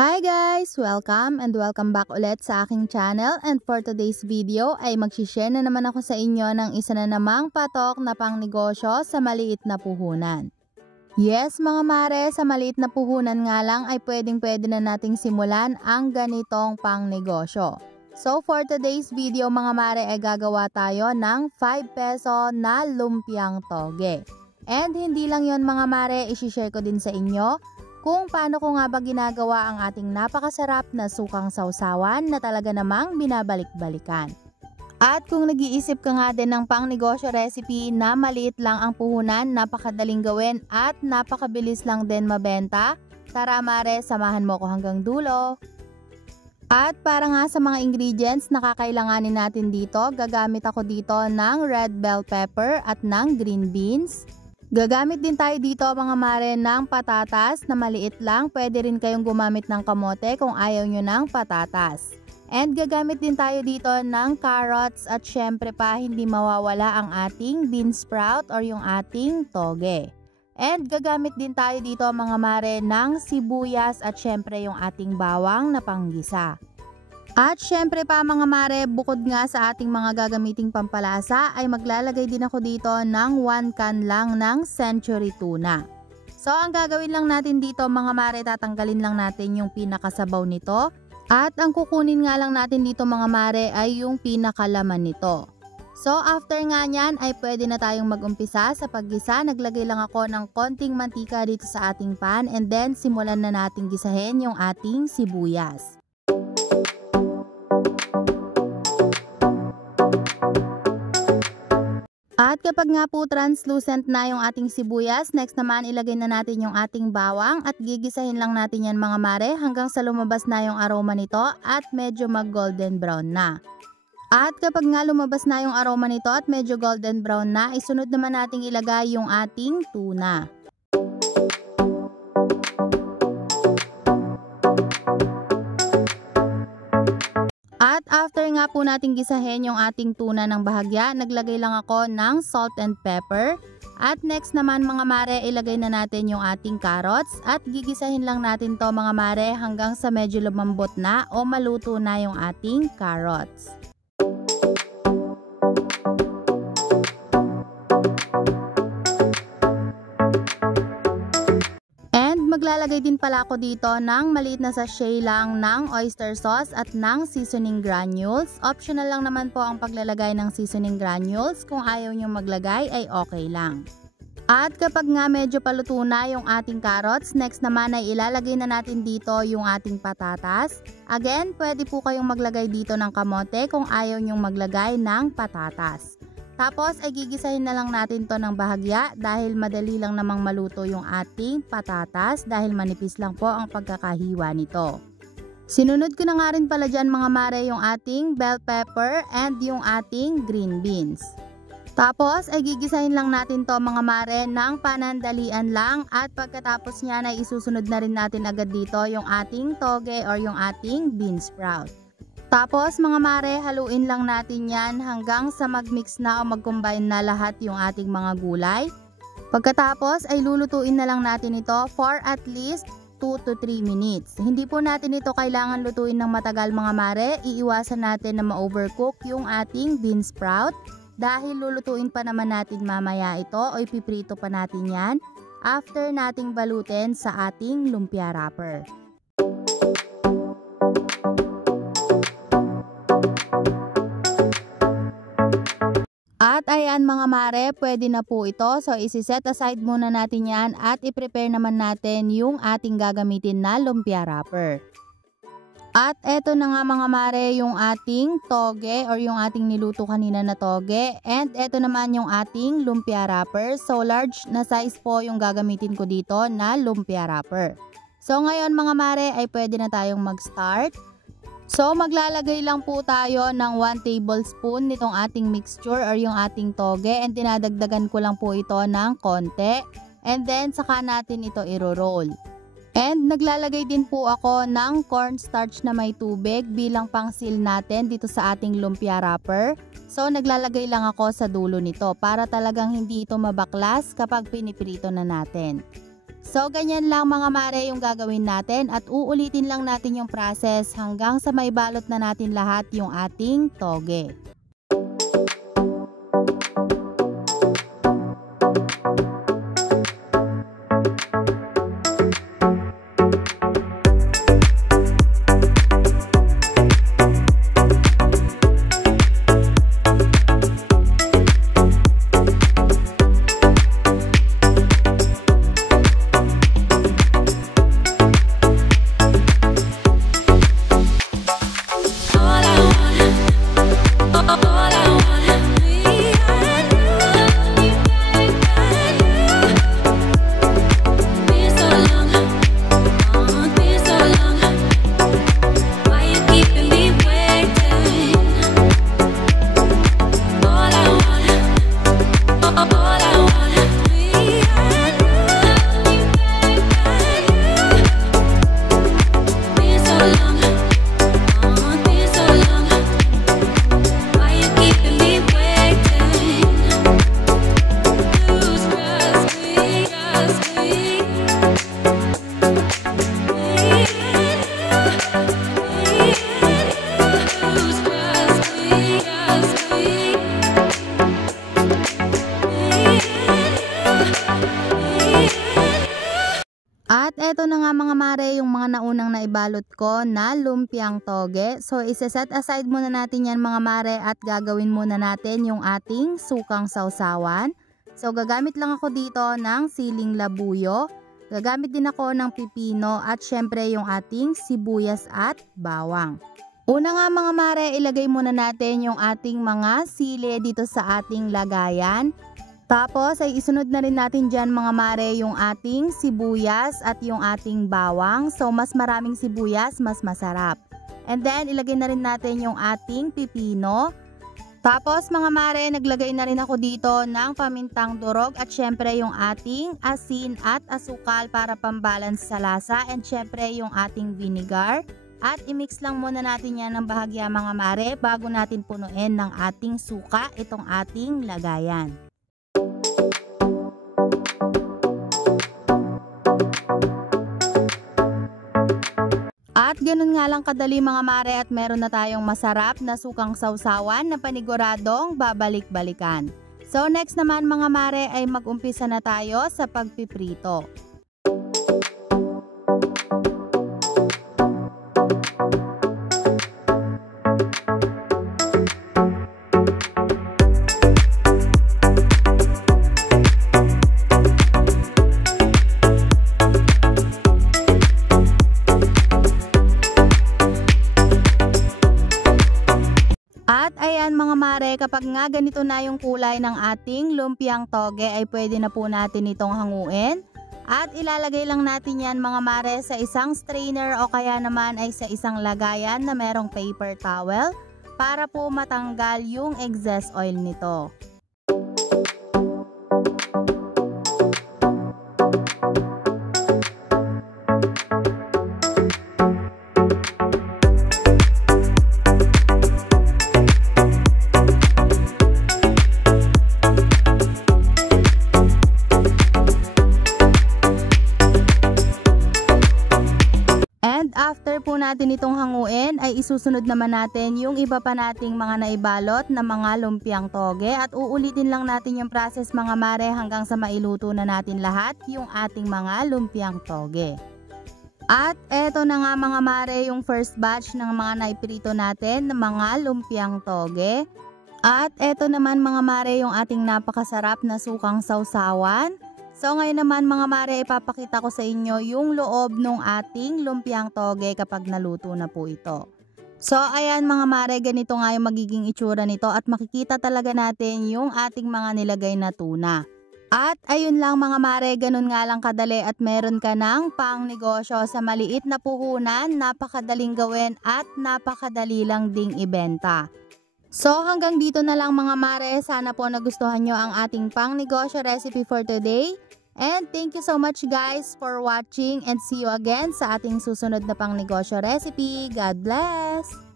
Hi guys! Welcome back ulit sa aking channel, and for today's video ay magsishare na naman ako sa inyo ng isa na namang patok na pangnegosyo sa maliit na puhunan. Yes mga mare, sa maliit na puhunan nga lang ay pwede na nating simulan ang ganitong pangnegosyo. So for today's video mga mare ay gagawa tayo ng 5 peso na lumpiang toge. And hindi lang yon mga mare, isishare ko din sa inyo kung paano ko nga ba ginagawa ang ating napakasarap na sukang sausawan na talaga namang binabalik-balikan. At kung nag-iisip ka nga din ng pangnegosyo recipe na maliit lang ang puhunan, napakadaling gawin at napakabilis lang din mabenta, tara mare, samahan mo ko hanggang dulo. At para nga sa mga ingredients na kakailanganin natin dito, gagamit ako dito ng red bell pepper at ng green beans. Gagamit din tayo dito mga mare ng patatas na maliit lang. Pwede rin kayong gumamit ng kamote kung ayaw nyo ng patatas. And gagamit din tayo dito ng carrots at syempre pa hindi mawawala ang ating bean sprout or yung ating toge. And gagamit din tayo dito mga mare ng sibuyas at syempre yung ating bawang na panggisa. At syempre pa mga mare, bukod nga sa ating mga gagamiting pampalasa ay maglalagay din ako dito ng 1 can lang ng century tuna. So ang gagawin lang natin dito mga mare, tatanggalin lang natin yung pinakasabaw nito. At ang kukunin nga lang natin dito mga mare ay yung pinakalaman nito. So after nga nyan ay pwede na tayong mag-umpisa sa paggisa. Naglagay lang ako ng konting mantika dito sa ating pan and then simulan na natin gisahin yung ating sibuyas. At kapag nga po translucent na yung ating sibuyas, next naman ilagay na natin yung ating bawang at gigisahin lang natin yan mga mare hanggang sa lumabas na yung aroma nito at medyo mag golden brown na. At kapag nga lumabas na yung aroma nito at medyo golden brown na, isunod naman nating ilagay yung ating tuna. At after nga po nating gisahin yung ating tuna ng bahagya, naglagay lang ako ng salt and pepper. At next naman mga mare, ilagay na natin yung ating carrots at gigisahin lang natin to mga mare hanggang sa medyo lumambot na o maluto na yung ating carrots. Maglalagay din pala ako dito ng maliit na sachet lang ng oyster sauce at ng seasoning granules. Optional lang naman po ang paglalagay ng seasoning granules. Kung ayaw nyo maglagay ay okay lang. At kapag nga medyo paluto na yung ating carrots, next naman ay ilalagay na natin dito yung ating patatas. Again, pwede po kayong maglagay dito ng kamote kung ayaw nyong maglagay ng patatas. Tapos ay gigisahin na lang natin to ng bahagya dahil madali lang namang maluto yung ating patatas dahil manipis lang po ang pagkakahiwa nito. Sinunod ko na nga rin pala dyan mga mare yung ating bell pepper and yung ating green beans. Tapos ay gigisahin lang natin to mga mare ng panandalian lang at pagkatapos niyan ay isusunod na rin natin agad dito yung ating toge or yung ating bean sprout. Tapos mga mare, haluin lang natin yan hanggang sa mag-mix na o mag-combine na lahat yung ating mga gulay. Pagkatapos ay lulutuin na lang natin ito for at least 2 to 3 minutes. Hindi po natin ito kailangan lutuin ng matagal mga mare. Iiwasan natin na ma-overcook yung ating bean sprout dahil lulutuin pa naman natin mamaya ito o ipiprito pa natin yan after nating balutin sa ating lumpia wrapper. At ayan mga mare, pwede na po ito. So isi-set aside muna natin yan at i-prepare naman natin yung ating gagamitin na lumpia wrapper. At eto na nga mga mare yung ating toge or yung ating niluto kanina na toge. And eto naman yung ating lumpia wrapper. So large na size po yung gagamitin ko dito na lumpia wrapper. So ngayon mga mare ay pwede na tayong mag-start. So maglalagay lang po tayo ng 1 tablespoon nitong ating mixture or yung ating toge and dinadagdagan ko lang po ito ng konti and then saka natin ito iro-roll. And naglalagay din po ako ng cornstarch na may tubig bilang pang-seal natin dito sa ating lumpia wrapper. So naglalagay lang ako sa dulo nito para talagang hindi ito mabaklas kapag piniprito na natin. So ganyan lang mga mare yung gagawin natin at uulitin lang natin yung process hanggang sa maibalot na natin lahat yung ating toge. At eto na nga mga mare yung mga naunang naibalot ko na lumpiang toge. So isa-set aside muna natin yan mga mare at gagawin muna natin yung ating sukang sausawan. So gagamit lang ako dito ng siling labuyo. Gagamit din ako ng pipino at syempre yung ating sibuyas at bawang. Una nga mga mare, ilagay muna natin yung ating mga sili dito sa ating lagayan. Tapos ay isunod na rin natin dyan mga mare yung ating sibuyas at yung ating bawang. So mas maraming sibuyas, mas masarap. And then ilagay na rin natin yung ating pipino. Tapos mga mare, naglagay na rin ako dito ng pamintang durog at syempre yung ating asin at asukal para pambalance sa lasa. And syempre yung ating vinegar. At i-mix lang muna natin yan ng bahagya mga mare bago natin punuin ng ating suka itong ating lagayan. At ganun nga lang kadali mga mare at meron na tayong masarap na sukang sausawan na paniguradong babalik-balikan. So next naman mga mare ay mag-umpisa na tayo sa pagpiprito. At ayan mga mare, kapag nga ganito na yung kulay ng ating lumpiang toge ay pwede na po natin itong hanguin. At ilalagay lang natin yan mga mare sa isang strainer o kaya naman ay sa isang lagayan na merong paper towel para po matanggal yung excess oil nito. After po natin itong hanguin ay isusunod naman natin yung iba pa nating mga naibalot na mga lumpiang toge at uulitin lang natin yung process mga mare hanggang sa mailuto na natin lahat yung ating mga lumpiang toge. At eto na nga mga mare yung first batch ng mga naiprito natin na mga lumpiang toge. At eto naman mga mare yung ating napakasarap na sukang sausawan. So ngayon naman mga mare, ipapakita ko sa inyo yung loob ng ating lumpiang toge kapag naluto na po ito. So ayan mga mare, ganito nga yung magiging itsura nito at makikita talaga natin yung ating mga nilagay na tuna. At ayun lang mga mare, ganun nga lang kadali at meron ka ng pang negosyo sa maliit na puhunan, napakadaling gawin at napakadali lang ding ibenta. So hanggang dito na lang mga mare, sana po nagustuhan nyo ang ating pang negosyo recipe for today. And thank you so much guys for watching and see you again sa ating susunod na pang negosyo recipe. God bless!